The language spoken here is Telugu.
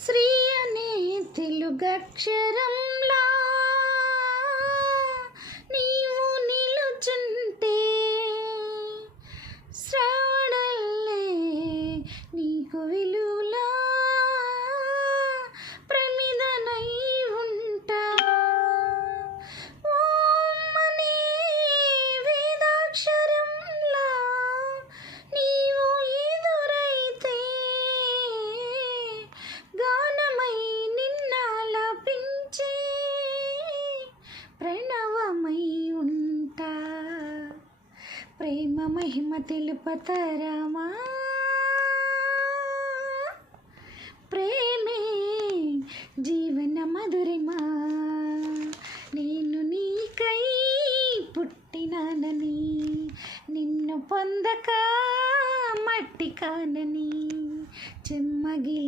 శ్రీ అనే తెలుగక్షరంలా నీవు నిలుచుంటే శ్రవణల్లే నీకు విలువలా ప్రమిదనై ఉంటా. ఓం అనే వేదాక్షరంలా నీవు ఎదురైతే గానమై నిన్నాలపించే ప్రణవమై ఉంటా. ప్రేమ మహిమ తెలుపతరమా, ప్రేమే జీవన మధురిమా. నేను నీకై పుట్టినానని, నిన్ను పొందక మట్టి కానని చెమ్మగి